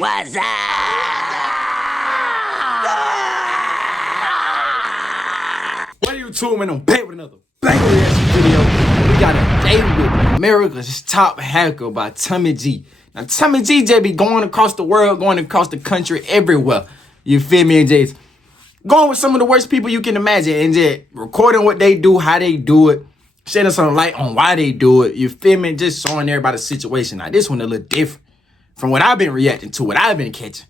What's up? What are you two men on back with another banger ass video? We got a day with America's Top Hacker by Tommy G. Now Tommy G just be going across the world, going across the country, everywhere. You feel me? And just going with some of the worst people you can imagine and just recording what they do, how they do it, shedding some light on why they do it. You feel me? Just showing everybody the situation. Now this one a little different from what I've been reacting to, what I've been catching.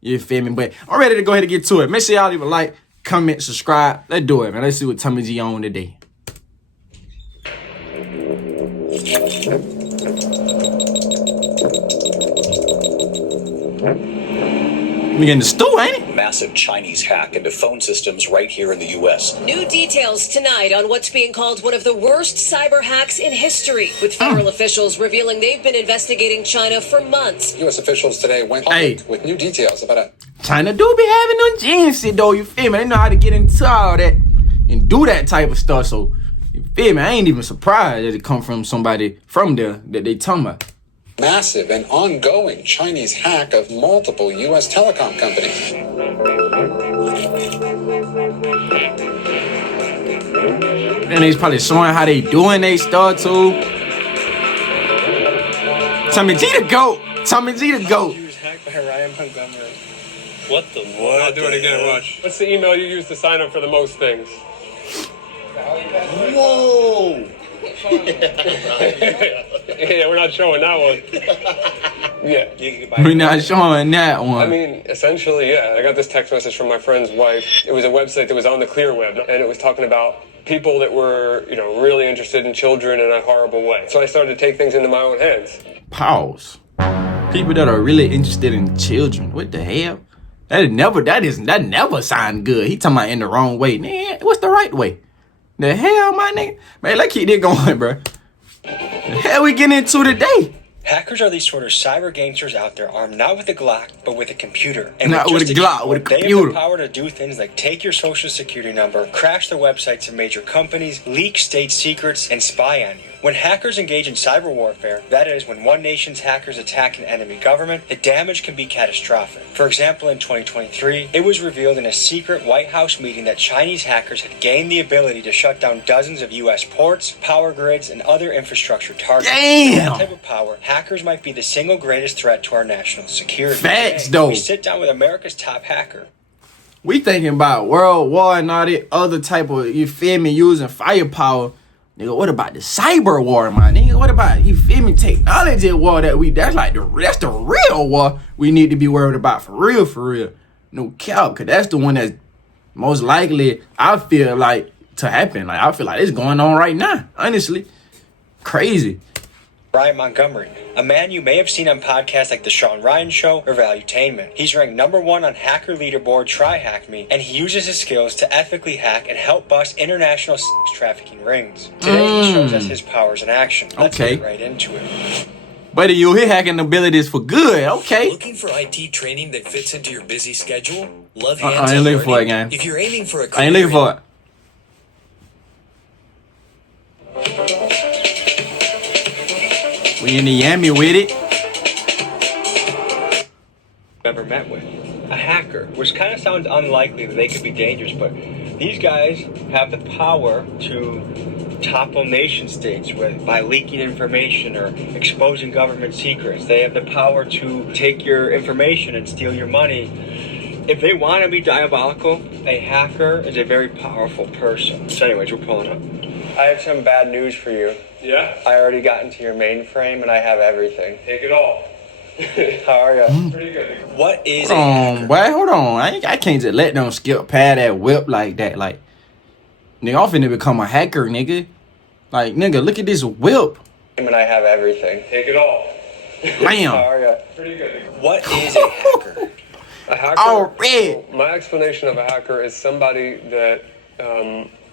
You feel me? But I'm ready to go ahead and get to it. Make sure y'all leave a like, comment, subscribe. Let's do it, man. Let's see what Tommy G on today. We getting the stew, ain't it? Massive Chinese hack into phone systems right here in the U.S. New details tonight on what's being called one of the worst cyber hacks in history, with federal officials revealing they've been investigating China for months. U.S. officials today went public with new details about a... China do be having no genius, though, you feel me? They know how to get into all that and do that type of stuff, so, you feel me? I ain't even surprised that it come from somebody from there that they talking about. massive and ongoing Chinese hack of multiple U.S. telecom companies. And he's probably showing how they doing they stuff too. Tommy G the GOAT. Tommy G the GOAT. He was hacked by Ryan Montgomery. What the? I'll do it again, watch. What's the email you use to sign up for the most things? Whoa! Yeah, we're not showing that one. Yeah. We're not showing that one. I mean, essentially, yeah. I got this text message from my friend's wife. It was a website that was on the clear web, and it was talking about people that were, really interested in children in a horrible way. So I started to take things into my own hands. Pause. People that are really interested in children. What the hell? That never sound good. He talking about in the wrong way. Man, what's the right way? The hell, my nigga? Man, let's keep it going, bro. The hell we getting into today? Hackers are these sort of cyber gangsters out there armed not with a Glock, but with a computer. And Not with a Glock, with a They have computer. the power to do things like take your social security number, crash the websites of major companies, leak state secrets, and spy on you. When hackers engage in cyber warfare, that is, when one nation's hackers attack an enemy government, the damage can be catastrophic. For example, in 2023, it was revealed in a secret White House meeting that Chinese hackers had gained the ability to shut down dozens of U.S. ports, power grids, and other infrastructure targets. Damn! With that type of power, hackers might be the single greatest threat to our national security. Facts, Today, though. we sit down with America's top hacker. We thinking about World War and all that other type of, you feel me, using firepower. Nigga, what about the cyber war, my nigga? What about, you feel me, technology war that's the real war we need to be worried about for real. No cap, cause that's the one that's most likely, I feel like, to happen. Like, I feel like it's going on right now, honestly. Crazy. Ryan Montgomery, a man you may have seen on podcasts like The Sean Ryan Show or Valuetainment. He's ranked #1 on hacker leaderboard TryHackMe, and he uses his skills to ethically hack and help bust international sex trafficking rings. Today, he shows us his powers in action. Let's Okay. get right into it. But you hit hacking abilities for good, okay. Looking for IT training that fits into your busy schedule? Love I hands-on ain't looking for it, learning? gang. If you're aiming for a I ain't looking for it. We in the yammy with it. Ever met with a hacker, which kind of sounds unlikely that they could be dangerous, but these guys have the power to topple nation states by leaking information or exposing government secrets. They have the power to take your information and steal your money. If they want to be diabolical, a hacker is a very powerful person. So anyways, we're pulling up. I have some bad news for you. Yeah? I already got into your mainframe and I have everything. Take it all. How are you? Pretty good. What is Hold a on, hacker? boy. Hold on. I can't just let them skip past that whip like that. Like, nigga, I'm finna become a hacker, nigga. Like, nigga, look at this whip. And I have everything. Take it all. How Bam. are you? Pretty good. What is a hacker? A hacker. All right. So my explanation of a hacker is somebody that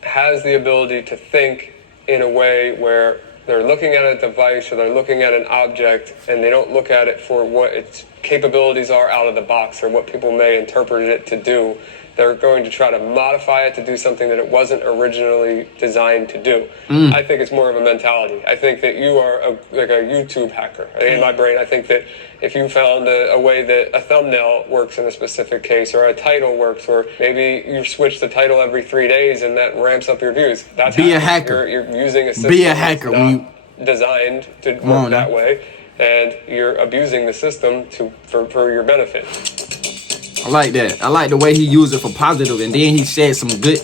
has the ability to think in a way where they're looking at a device or they're looking at an object and they don't look at it for what it's capabilities are out of the box or what people may interpret it to do. They're going to try to modify it to do something that it wasn't originally designed to do. I think it's more of a mentality. I think that you are like a YouTube hacker. In my brain, I think that if you found a way that a thumbnail works in a specific case or a title works, or maybe you switch the title every 3 days and that ramps up your views. That's Be a hacker. You're using a system Be a hacker that's when not designed to work that way, and you're abusing the system for your benefit. I like that. I like the way he used it for positive, and then he shed some good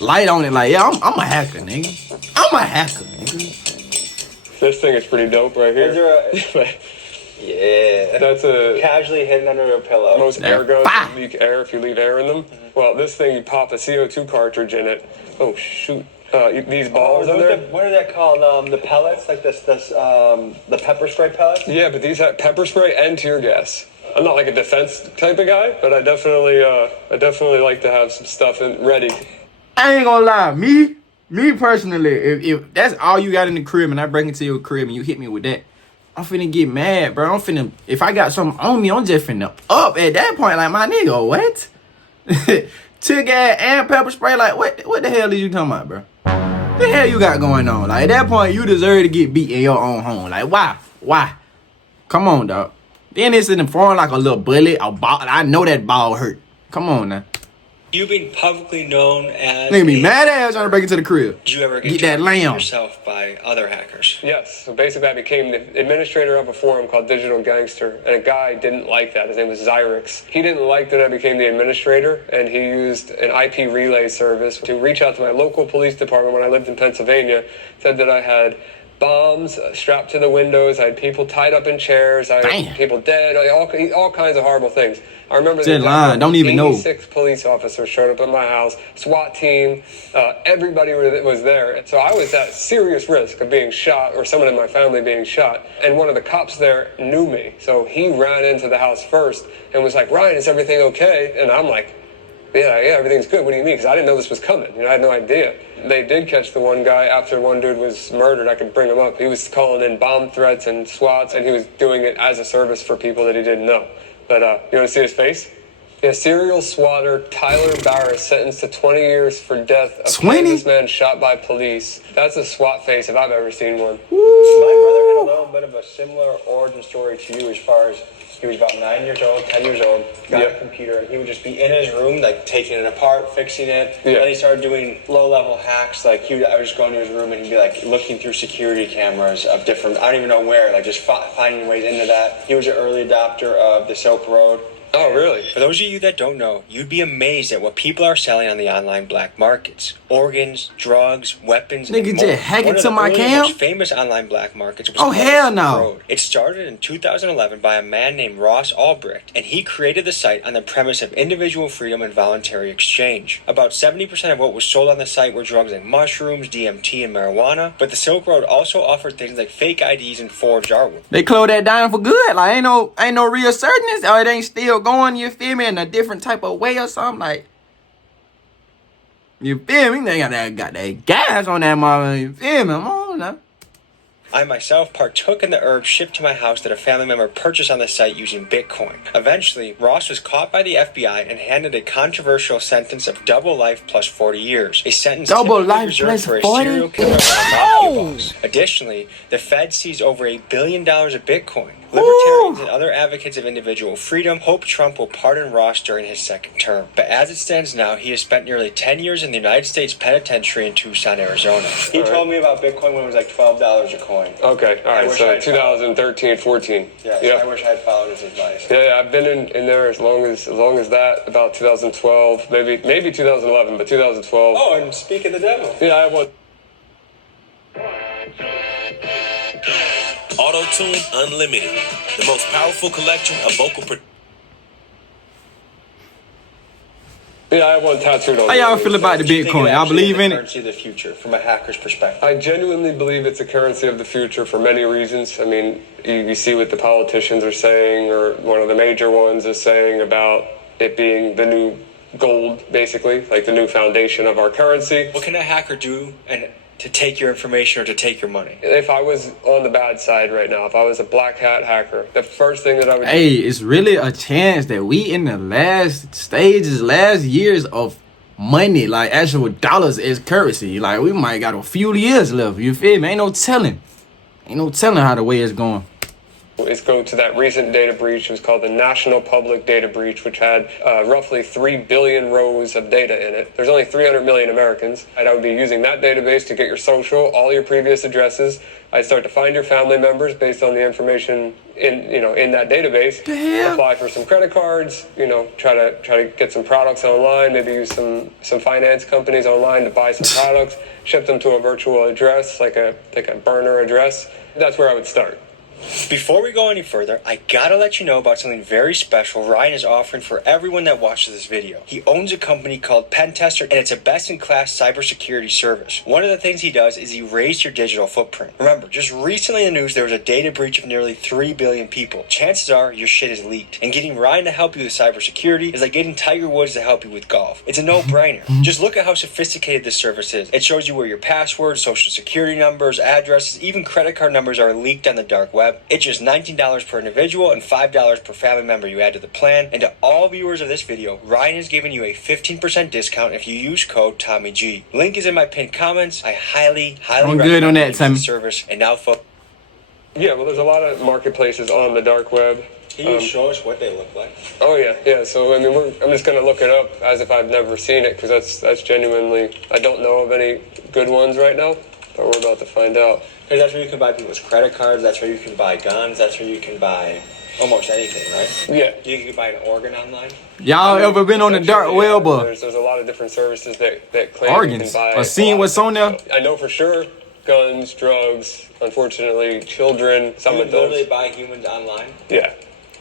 light on it. Like, yeah, I'm a hacker, nigga. I'm a hacker, nigga. This thing is pretty dope right here. Is there yeah. That's a Casually hidden under a pillow. most air guns leak air if you leave air in them. Well, this thing, you pop a CO2 cartridge in it. Oh shoot! These balls in there. What are that called? The pellets, like the pepper spray pellets. Yeah, but these have pepper spray and tear gas. I'm not like a defense type of guy, but I definitely like to have some stuff ready. I ain't gonna lie, me personally, if that's all you got in the crib and I break into your crib and you hit me with that, I'm finna get mad, bro. If I got something on me, I'm just finna up at that point. Like, my nigga, what? Tear gas and pepper spray, like, what the hell are you talking about, bro? The hell you got going on? Like, at that point, you deserve to get beat in your own home. Like, why? Come on, dog. Then it's in the form like a little bullet, a ball. I know that ball hurt. Come on now. You being publicly known as Nigga be mad ass trying to break into the crib. Did you ever get that lamb yourself by other hackers? Yes. So basically, I became the administrator of a forum called Digital Gangster, and a guy didn't like that. His name was Zyrix. He didn't like that I became the administrator, and he used an IP relay service to reach out to my local police department when I lived in Pennsylvania. Said that I had bombs strapped to the windows. I had people tied up in chairs. I had people dead. All kinds of horrible things. I remember that line. Don't even know. 86 police officers showed up at my house. SWAT team. Everybody was there. So I was at serious risk of being shot or someone in my family being shot. And one of the cops there knew me. So he ran into the house first and was like, "Ryan, is everything okay?" And I'm like, yeah, everything's good. What do you mean? Because I didn't know this was coming. I had no idea. They did catch the one guy after one dude was murdered. I could bring him up. He was calling in bomb threats and SWATs, and he was doing it as a service for people that he didn't know. But you want to see his face? Yeah, serial swatter Tyler Barris sentenced to 20 years for death of Kansas man shot by police. That's a SWAT face if I've ever seen one. My brother had a little bit of a similar origin story to you as far as he was about 9 years old, 10 years old, got a computer, and he would just be in his room, like, taking it apart, fixing it. Then he started doing low-level hacks. Like, I would just go into his room, and he'd be, like, looking through security cameras of different, I don't even know where, like, just finding ways into that. He was an early adopter of the Silk Road. Oh, really? For those of you that don't know, you'd be amazed at what people are selling on the online black markets. Organs, drugs, weapons, nigga, and just more. hack One into of the my early, cam? most famous online black markets was Oh, called hell Silk no. Road. It started in 2011 by a man named Ross Ulbricht, and he created the site on the premise of individual freedom and voluntary exchange. About 70% of what was sold on the site were drugs like mushrooms, DMT, and marijuana, but the Silk Road also offered things like fake IDs and forged artwork. They closed that down for good. Like, ain't no reassertness, or it ain't still going, you feel me, in a different type of way or something. Like, you feel me? They got that gas on that mother. You feel me? Come on now. I myself partook in the herb shipped to my house that a family member purchased on the site using Bitcoin. Eventually, Ross was caught by the FBI and handed a controversial sentence of double life plus 40 years. A sentence double typically life reserved plus for a 40? serial killer or a mafia boss. Additionally, the Fed seized over $1 billion of Bitcoin. Libertarians and other advocates of individual freedom hope Trump will pardon Ross during his second term. But as it stands now, he has spent nearly 10 years in the United States Penitentiary in Tucson, Arizona. He told me about Bitcoin when it was like $12 a coin. Okay, all right, so 2013, 14. Yeah, I wish I had followed his advice. Yeah, I've been in there as long as that, about 2012, maybe 2011, but 2012. Oh, and speak of the devil. Yeah, I have one. Auto-Tune Unlimited, the most powerful collection of vocal Yeah, I have one tattooed on. How y'all feel about the Bitcoin? Y'all believe in it? Currency of the future, from a hacker's perspective. I genuinely believe it's a currency of the future for many reasons. I mean, you see what the politicians are saying, or one of the major ones is saying about it being the new gold, basically, like the new foundation of our currency. What can a hacker do and to take your information or to take your money? If I was on the bad side right now, if I was a black hat hacker, the first thing that I would do. Hey, it's really a chance that we in the last stages, last years of money, like actual dollars as currency. Like we might got a few years left. You feel me? Ain't no telling. Ain't no telling how the way it's going. Is go to that recent data breach. It was called the National Public Data Breach, which had roughly 3 billion rows of data in it. There's only 300 million Americans, and I would be using that database to get your social, all your previous addresses. I'd start to find your family members based on the information in that database. Damn. Apply for some credit cards. Try to get some products online. Maybe use some finance companies online to buy some products. Ship them to a virtual address, like a burner address. That's where I would start. Before we go any further, I gotta let you know about something very special Ryan is offering for everyone that watches this video. He owns a company called Pentester, and it's a best-in-class cybersecurity service. One of the things he does is erase your digital footprint. Remember, just recently in the news, there was a data breach of nearly 3 billion people. Chances are your shit is leaked, and getting Ryan to help you with cybersecurity is like getting Tiger Woods to help you with golf. It's a no-brainer. Just look at how sophisticated this service is. It shows you where your passwords, social security numbers, addresses, even credit card numbers are leaked on the dark web. It's just $19 per individual and $5 per family member you add to the plan. And to all viewers of this video, Ryan is giving you a 15% discount if you use code TommyG. Link is in my pinned comments. I highly recommend good on that, Tommy. the service. And now, folks. Yeah, well, there's a lot of marketplaces on the dark web. Can you show us what they look like? Oh yeah. So I mean, I'm just gonna look it up as if I've never seen it, because that's genuinely, I don't know of any good ones right now, but we're about to find out. Because that's where you can buy people's credit cards. That's where you can buy guns. That's where you can buy almost anything, right? Yeah. You can buy an organ online. Y'all ever been on the dark web or There's a lot of different services that claim organs? you can buy. Or seeing what's on there? I know for sure. Guns, drugs, unfortunately, children, some You of can literally those. buy humans online. Yeah.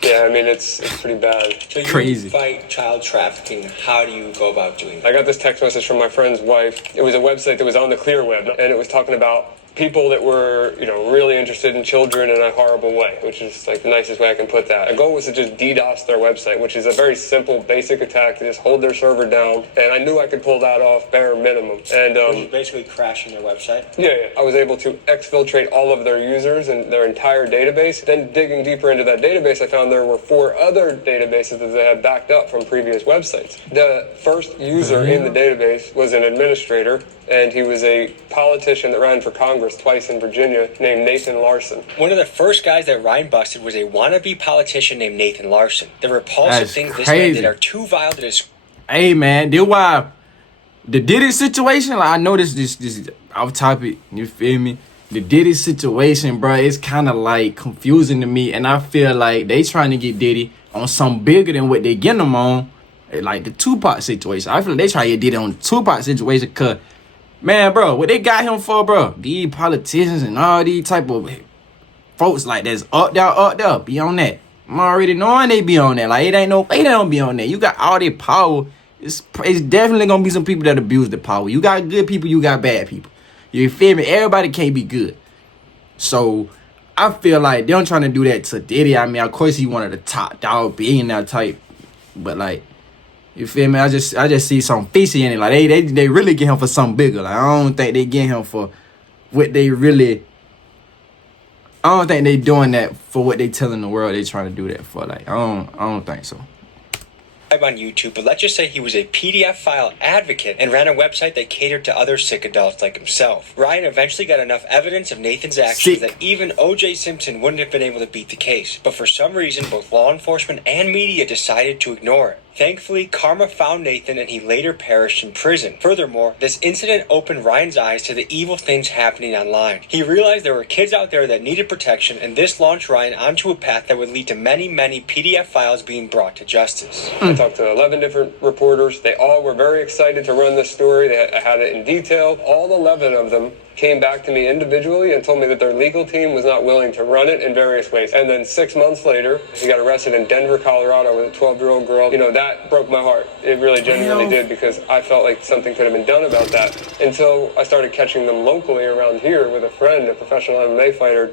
I mean, it's pretty bad. So you Crazy. fight child trafficking. How do you go about doing that? I got this text message from my friend's wife. It was a website that was on the clear web, and it was talking about people that were, really interested in children in a horrible way, which is like the nicest way I can put that. The goal was to just DDoS their website, which is a very simple, basic attack to just hold their server down. And I knew I could pull that off bare minimum. And Which is basically crashing their website. yeah, I was able to exfiltrate all of their users and their entire database. Then digging deeper into that database, I found there were 4 other databases that they had backed up from previous websites. The first user in the database was an administrator, and he was a politician that ran for Congress twice in Virginia named Nathan Larson. One of the first guys that Ryan busted was a wannabe politician named Nathan Larson. The repulsive That's things this man crazy. did are too vile to describe. Hey man, this why the Diddy situation, like I know this is off topic, you feel me? The Diddy situation, bro, it's kind of like confusing to me, and I feel like they trying to get Diddy on something bigger than what they getting him on, like the Tupac situation. I feel like they try to get Diddy on the Tupac situation, cause man, bro, what they got him for, bro? These politicians and all these type of folks like that's up there, be on that. I'm already knowing they be on that. Like, it ain't no way they don't be on that. You got all their power. It's definitely gonna be some people that abuse the power. You got good people, you got bad people. You feel me? Everybody can't be good. So I feel like they're trying to do that to Diddy. I mean, of course he one of the top dog billionaire type, but like, you feel me? I just see something fishy in it. Like they really get him for something bigger. Like, I don't think they get him for what they really. I don't think they doing that for what they telling the world they trying to do that for. Like, I don't think so. On YouTube, but let's just say he was a PDF file advocate and ran a website that catered to other sick adults like himself. Ryan eventually got enough evidence of Nathan's actions that even O.J. Simpson wouldn't have been able to beat the case. But for some reason, both law enforcement and media decided to ignore it. Thankfully, karma found Nathan and he later perished in prison. Furthermore, this incident opened Ryan's eyes to the evil things happening online. He realized there were kids out there that needed protection, and this launched Ryan onto a path that would lead to many PDF files being brought to justice. I talked to 11 different reporters. They all were very excited to run this story. I had it in detail. All 11 of them came back to me individually and told me that their legal team was not willing to run it in various ways. And then 6 months later, he got arrested in Denver, Colorado with a 12-year-old girl. That broke my heart. It really genuinely did, because I felt like something could have been done about that, until I started catching them locally around here with a friend, a professional MMA fighter,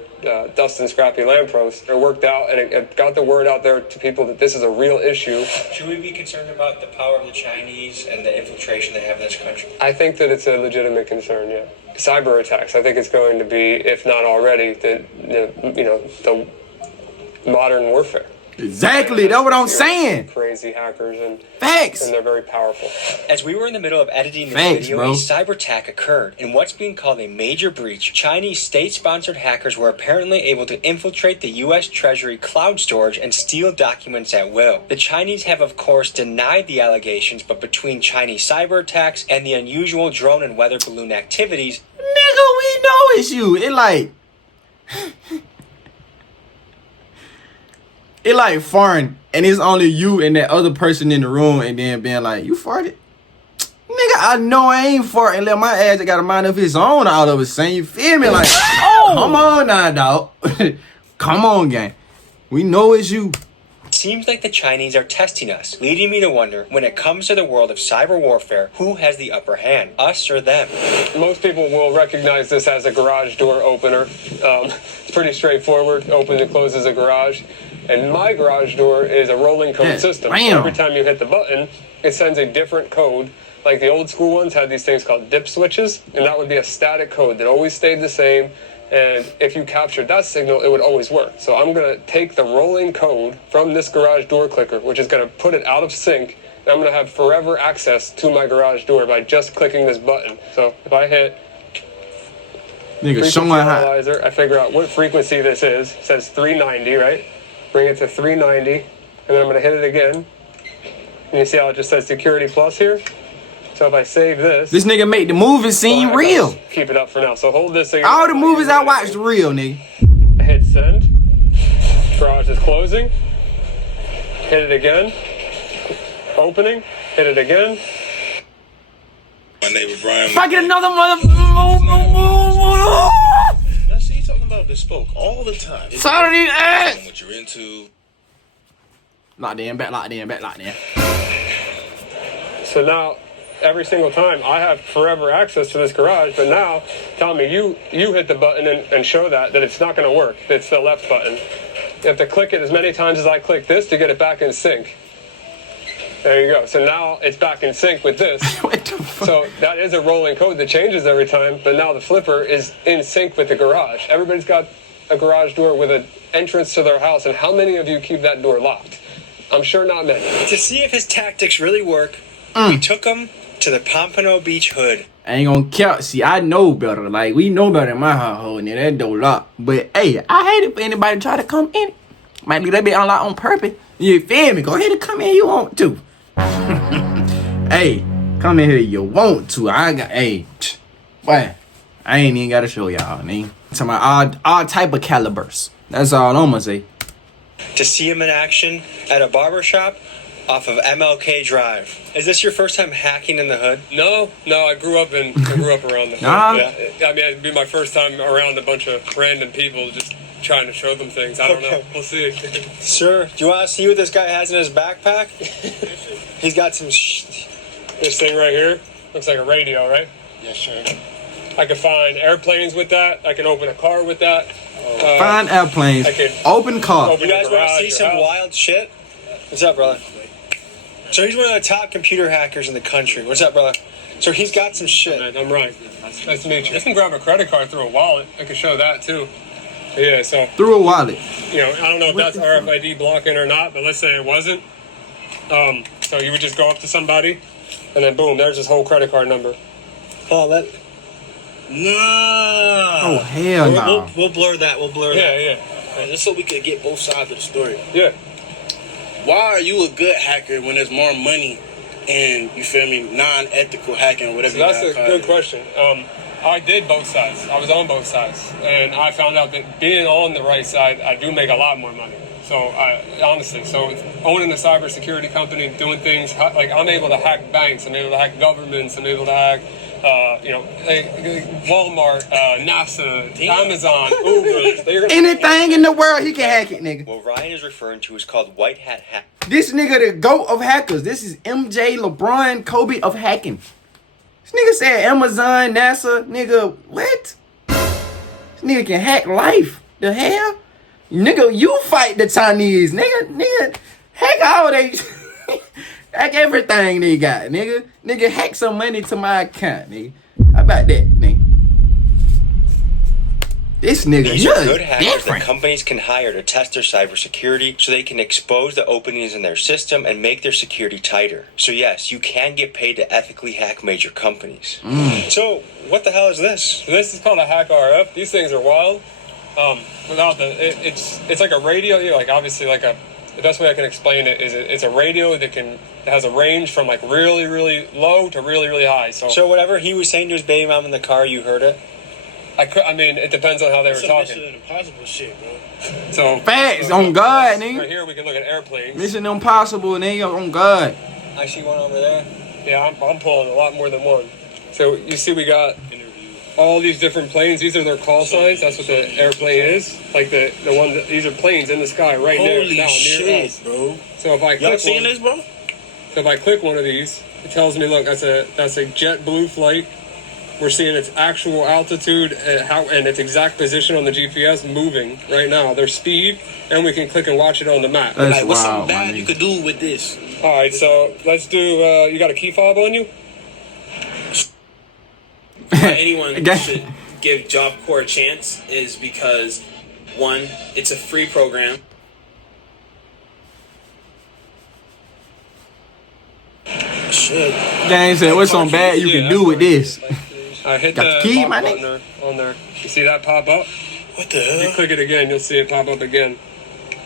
Dustin Scrappy Lampros. It worked out, and it got the word out there to people that this is a real issue. Should we be concerned about the power of the Chinese and the infiltration they have in this country? I think that it's a legitimate concern, yeah. cyber attacks. I think it's going to be, if not already, the modern warfare. Exactly. That's what I'm saying. Crazy hackers and Facts. they're very powerful. As we were in the middle of editing this Thanks, video, bro. a cyber attack occurred. In what's being called a major breach, Chinese state-sponsored hackers were apparently able to infiltrate the U.S. Treasury cloud storage and steal documents at will. The Chinese have, of course, denied the allegations, but between Chinese cyber attacks and the unusual drone and weather balloon activities, Nigga, we know it's you. It like foreign, and it's only you and that other person in the room, and then being like, you farted? Nigga, I know I ain't farting. Let my ass got a mind of his own all of a sudden. You feel me? Like, come on now, dog. Come on, gang. We know it's you. seems like the Chinese are testing us, leading me to wonder, when it comes to the world of cyber warfare, who has the upper hand, us or them? Most people will recognize this as a garage door opener. It's pretty straightforward. Opens and closes a garage. And my garage door is a rolling code system. So every time you hit the button, it sends a different code. Like the old school ones had these things called dip switches, and that would be a static code that always stayed the same. And if you captured that signal, it would always work. So I'm going to take the rolling code from this garage door clicker, which is going to put it out of sync, and I'm going to have forever access to my garage door by just clicking this button. So if I hit frequency analyzer, I figure out what frequency this is. It says 390, right? Bring it to 390, and then I'm going to hit it again. And you see how it just says security plus here? So if I save this... This nigga make the movies seem real. Keep it up for now. So hold this thing. All the movies I watched real, nigga. I hit send. Garage is closing. Hit it again. Opening. Hit it again. My neighbor Brian. If I get another mother... Now, see, you talking about bespoke all the time. Sorry, what you're into. Locked in, back, locked in, back, locked in. So now, every single time, I have forever access to this garage, but now, Tommy, you hit the button and show that it's not going to work. It's the left button. You have to click it as many times as I click this to get it back in sync. There you go. So now it's back in sync with this. What the fuck? So that is a rolling code that changes every time, but now the flipper is in sync with the garage. Everybody's got a garage door with an entrance to their house, and how many of you keep that door locked? I'm sure not many. To see if his tactics really work, we took him to the Pompano Beach hood. I ain't gonna count. See, I know better. Like, we know better in my household, and that door locked. But, hey, I hate it for anybody to try to come in. Might leave that bit unlocked on purpose. You feel me? Go ahead and come in you want to. Hey, come in here you want to. Boy, I ain't even gotta show y'all, nigga. Talking about all type of calibers. That's all I'm gonna say. To see him in action at a barbershop off of MLK Drive. Is this your first time hacking in the hood? No, I grew up around the hood. Nah. Yeah. I mean, it'd be my first time around a bunch of random people just trying to show them things. I don't know. We'll see. Sir, do you want to see what this guy has in his backpack? He's got some This thing right here looks like a radio, right? Yes, sir. I could find airplanes with that. I can open a car with that. Find airplanes. I could Open car. open You guys a want to garage see or some house. wild shit? What's up, brother? So he's one of the top computer hackers in the country. What's up, brother? So he's got some shit. Man, I'm right. Nice to meet you. I can grab a credit card through a wallet. I can show that too. Yeah, so, Through a wallet. I don't know if that's RFID blocking or not, but let's say it wasn't. So you would just go up to somebody, and then boom, there's his whole credit card number. Oh, that. Oh, hell no. We'll blur that. We'll blur that. Yeah. Just so we could get both sides of the story. Yeah. Why are you a good hacker when there's more money and, you feel me, non-ethical hacking or whatever So that's you a gotta good call it? question. I did both sides. I was on both sides. And I found out that being on the right side, I do make a lot more money. So, honestly, owning a cybersecurity company, doing things, like I'm able to hack banks, I'm able to hack governments, I'm able to hack, Walmart, NASA, Amazon, Uber. Anything in the world, he can hack it, nigga. What Ryan is referring to is called white hat hack. This nigga the GOAT of hackers. This is MJ, LeBron, Kobe of hacking. This nigga said Amazon, NASA, nigga, what? This nigga can hack life. The hell? Nigga, you fight the Chinese. Nigga, hack all they... hack everything they got, nigga. Nigga, hack some money to my account, nigga. How about that, nigga? This nigga These are here good is hackers that different. companies can hire to test their cybersecurity so they can expose the openings in their system and make their security tighter. So yes, you can get paid to ethically hack major companies. So what the hell is this? This is called a Hack RF. These things are wild. Without it's like a radio. Like obviously, like the best way I can explain it is it's a radio that has a range from like really, really low to really, really high. So whatever he was saying to his baby mom in the car, you heard it? I mean, it depends on how they were talking. Mission Impossible shit, bro. So Facts on God, right nigga. here we can look at airplanes. Mission Impossible, nigga. On God. I see one over there. Yeah, I'm pulling a lot more than one. So you see, we got all these different planes. These are their call signs. That's what the airplane is. Like the ones. These are planes in the sky right Holy now, near shit, us. bro. So if I Y'all click seeing one, this, bro? so if I click one of these, it tells me, look, that's a JetBlue flight. We're seeing its actual altitude and its exact position on the GPS moving right now. Their speed, and we can click and watch it on the map. That's Like, what's wild, something my bad you nigga. could do with this? All right, so let's do. You got a key fob on you? Anyone Again. should give Job Corps a chance is because, one, it's a free program. Shit. Gang said, what's something bad you can do with this? I hit Got the the key, lock my button nigga? on there. You see that pop up? What the You hell? click it again, you'll see it pop up again.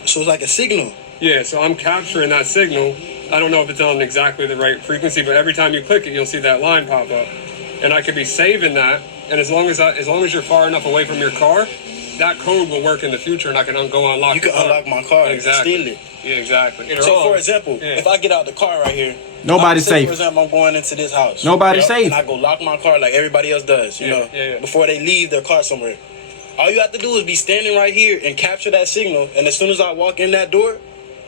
So it's like a signal. Yeah, so I'm capturing that signal. I don't know if it's on exactly the right frequency, but every time you click it, you'll see that line pop up. And I could be saving that, and as long as you're far enough away from your car, that code will work in the future, and I can go unlock. You can your car. unlock my car Exactly. and steal it. Yeah, exactly. So, for example, Yeah. if I get out the car right here, Nobody's say, safe. For example, I'm going into this house. Nobody's safe. And I go lock my car like everybody else does, you Yeah, know, yeah. before they leave their car somewhere. All you have to do is be standing right here and capture that signal, and as soon as I walk in that door,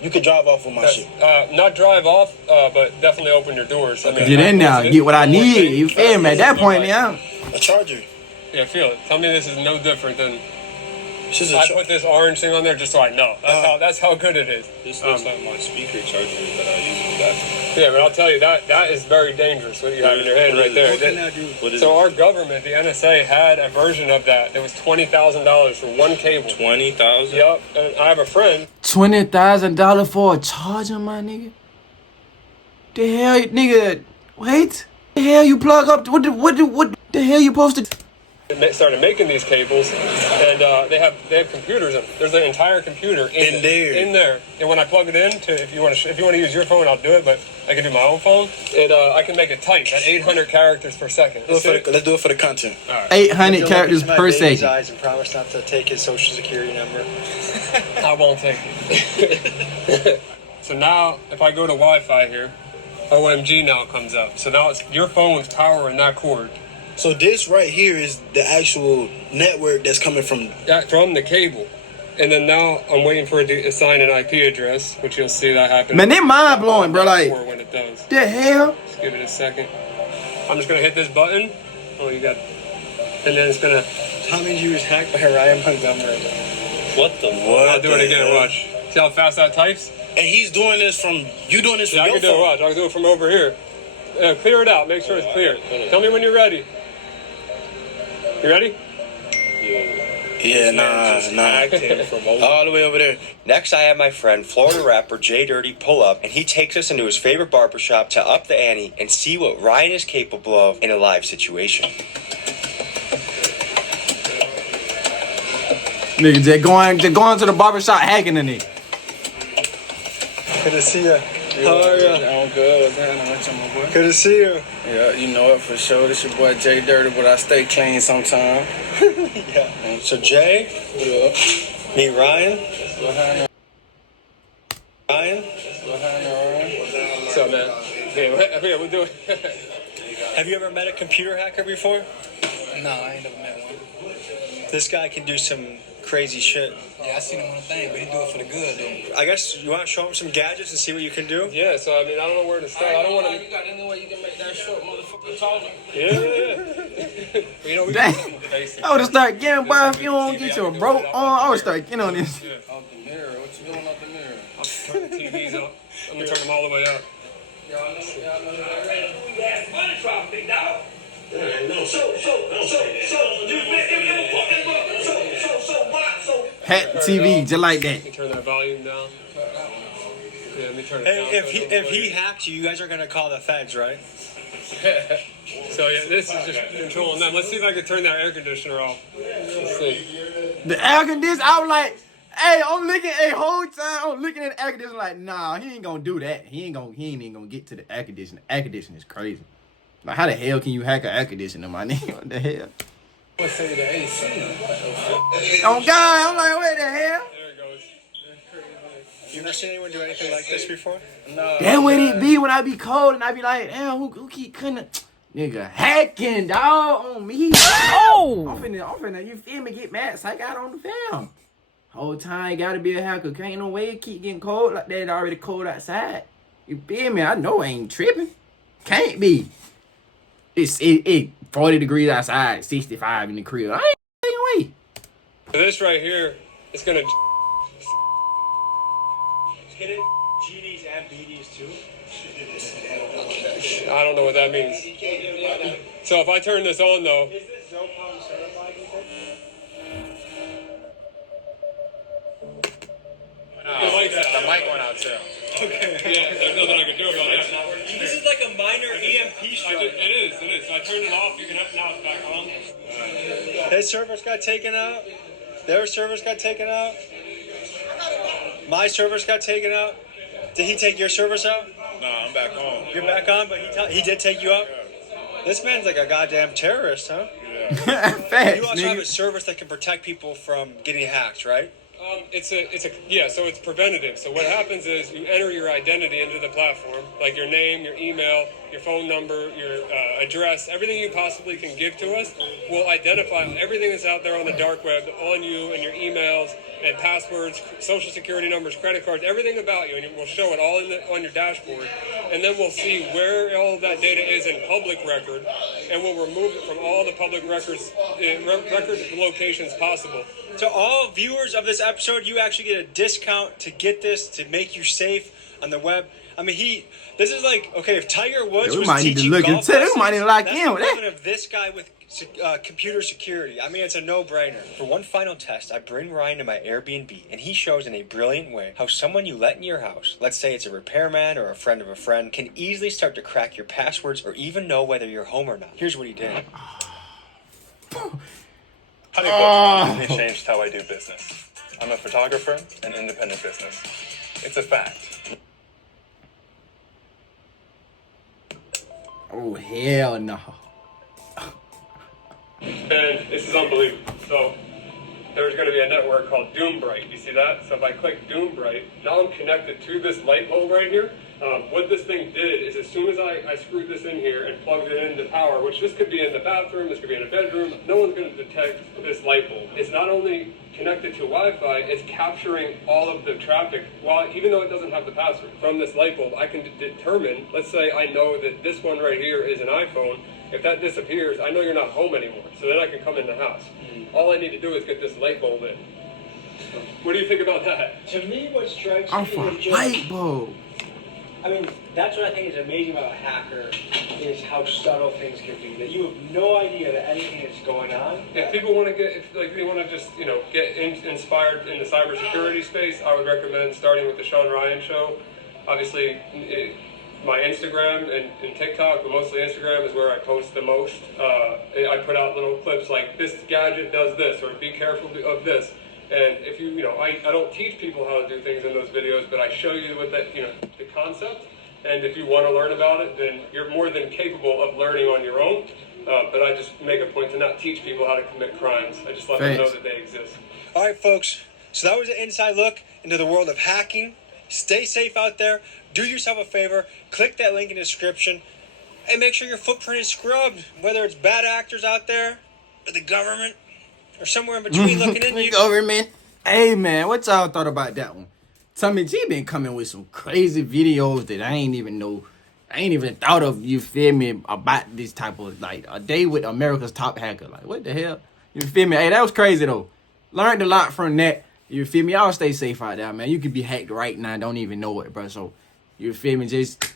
you can drive off with my shit. Not drive off, but definitely open your doors. I mean, Get in there, get what I need. You feel me? At that point, Yeah. yeah. A charger. Yeah, feel it. Tell me this is no different than. This is a I put this orange thing on there just so I know. That's how good it is. This looks like my speaker charger that I use with that. Yeah, but I'll tell you that is very dangerous. What you have in your hand right there. What can I do? What is So it? our government, the NSA, had a version of that. It was $20,000 for one cable. 20,000? Yup. And I have a friend. $20,000 for a charger, my nigga. The hell, nigga? Wait. The hell you plug up? What the hell you supposed to? That started making these cables, and they have computers. There's an entire computer in there. And when I plug it in, if you want to use your phone, I'll do it. But I can do my own phone. I can make it type at 800 characters per second. Let's do it for the content. 800 characters My per baby's second. eyes and promise not to take his social security number. I won't take it. So now, if I go to Wi-Fi here, OMG now comes up. So now it's your phone's powering that cord. So this right here is the actual network that's coming from. From the cable. And then now I'm waiting for it to assign an IP address, which you'll see that happen. Man, they mind blowing, bro. Like, When it does. the hell? Just give it a second. I'm just gonna hit this button. Oh, you got. And then it's gonna. Tommy G was hacked by Ryan Montgomery. What the I'll do it again. Watch. See how fast that types? And he's doing this from. You doing this from Yeah, I your can do it. phone. Watch. I can do it from over here. Clear it out. Make sure it's clear. Tell me when you're ready. You ready? Yeah, nah. All the way over there. Next, I have my friend Florida rapper Jay Dirty pull up, and he takes us into his favorite barbershop to up the ante and see what Ryan is capable of in a live situation. Nigga, just going to the barbershop hacking the nigga. Good to see you. How are you? I'm good. What's happening? What's up, my boy? Good to see you. Yeah, you know it for sure. This your boy Jay Dirty, but I stay clean sometime. Yeah. So Jay, Yeah. meet Ryan. What's happening? Ryan, What's happening, What's up, man? Yeah, we'll do it. have you ever met a computer hacker before? Ryan? No, I ain't never met one. This guy can do some crazy shit. Yeah, I seen him on the thing, but he do it for the good, though. I guess you want to show him some gadgets and see what you can do? Yeah, so I mean, I don't know where to start. I don't want to. You got any way you can make that short motherfucker taller? Yeah. You know, we Dang. basic. I would start getting, boy, if you don't get your broke on, I would start getting on this. Off the mirror. What you doing off the mirror? I'm turning the TVs up. I'm gonna turn them all the way up. Y'all know that. No, so, you TV just like Let me that. turn that volume down. Yeah, let me turn it down. Hey, if he hacks you, you guys are gonna call the feds, right? So yeah, this is just controlling them. Let's see if I can turn that air conditioner off. Let's see. The air conditioner, I was like, hey, I'm looking a whole time. I'm looking at the air conditioner like, nah, he ain't gonna do that. He ain't even gonna get to the air conditioner. Air conditioner is crazy. Like, how the hell can you hack an air conditioner, my nigga? What the hell? Let's say the AC. Oh God, I'm like, what the hell? There it goes. You ever seen anyone do anything like this before? No. That what it be when I be cold and I be like, damn, who keep cutting? Nigga, hacking, dog, on me. Oh! I'm finna, you feel me, get mad, psych out on the film. Whole time, gotta be a hacker. Can't no way it keep getting cold like that. It already cold outside. You feel me? I know I ain't tripping. Can't be. It 40 degrees outside, 65 in the crib. I ain't taking away. This right here is gonna. Can it GDs and BDs too? I don't know what that means. So if I turn this on though. Is this Zopom certified? The mic went out too. Okay. Yeah, there's nothing I can do about that. This is like a minor EMP strike. It is. So I turned it off. You can now it's back on. His servers got taken out. Their servers got taken out. My servers got taken out. Did he take your servers out? No, I'm back on. You're back on, but he did take you out? This man's like a goddamn terrorist, huh? Facts, You also have a nigga. service that can protect people from getting hacked, right? So it's preventative. So what happens is you enter your identity into the platform, like your name, your email, your phone number, your address, everything you possibly can give to us. We'll identify everything that's out there on the dark web on you and your emails and passwords, social security numbers, credit cards, everything about you, and we'll show it all on your dashboard. And then we'll see where all of that data is in public record, and we'll remove it from all the public records locations possible. To all viewers of this episode, you actually get a discount to get this, to make you safe on the web. I mean, this is like, okay, if Tiger Woods We was might need to teaching look golf into it. We lessons, might need to lock that's in with the that. equivalent of this guy with computer security. I mean, it's a no-brainer. For one final test, I bring Ryan to my Airbnb, and he shows in a brilliant way how someone you let in your house, let's say it's a repairman or a friend of a friend, can easily start to crack your passwords or even know whether you're home or not. Here's what he did. Honeypot completely changed how I do business. I'm a photographer and independent business. It's a fact. Oh, hell no. And this is unbelievable. So there's going to be a network called Doombright. You see that? So if I click Doombright, now I'm connected to this light bulb right here. What this thing did is as soon as I screwed this in here and plugged it into power, which this could be in the bathroom, this could be in a bedroom, no one's going to detect this light bulb. It's not only connected to Wi-Fi, it's capturing all of the traffic, even though it doesn't have the password. From this light bulb, I can determine, let's say I know that this one right here is an iPhone. If that disappears, I know you're not home anymore, so then I can come in the house. All I need to do is get this light bulb in. What do you think about that? To me, what strikes I'm me for is just... light bulb. I mean, that's what I think is amazing about a hacker, is how subtle things can be. That you have no idea that anything is going on. If people want to they want to just, get inspired in the cybersecurity space, I would recommend starting with the Sean Ryan Show. Obviously, my Instagram and TikTok, but mostly Instagram is where I post the most. I put out little clips like, this gadget does this, or be careful of this. And if I don't teach people how to do things in those videos, but I show you what the concept. And if you want to learn about it, then you're more than capable of learning on your own. But I just make a point to not teach people how to commit crimes. I just let them know that they exist. All right, folks. So that was an inside look into the world of hacking. Stay safe out there. Do yourself a favor. Click that link in the description. And make sure your footprint is scrubbed. Whether it's bad actors out there, or the government, or somewhere in between looking into you. Government. Hey, man, what y'all thought about that one? Tommy G been coming with some crazy videos that I ain't even know. I ain't even thought of, you feel me, about this type of, like, a day with America's top hacker. Like, what the hell? You feel me? Hey, that was crazy, though. Learned a lot from that. You feel me? Y'all stay safe out there, man. You could be hacked right now and don't even know it, bro. So, you feel me? Just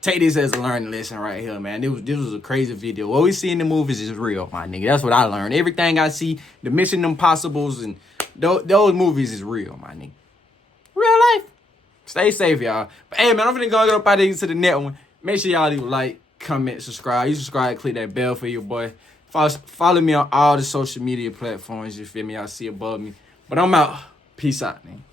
take this as a learning lesson right here, man. This was a crazy video. What we see in the movies is real, my nigga. That's what I learned. Everything I see, the Mission Impossibles and Those movies is real, my nigga. Real life. Stay safe, y'all. But hey, man, I'm finna go up out of here to the next one. Make sure y'all leave a like, comment, subscribe. You subscribe, click that bell for your boy. Follow me on all the social media platforms. You feel me? Y'all see above me. But I'm out. Peace out, man.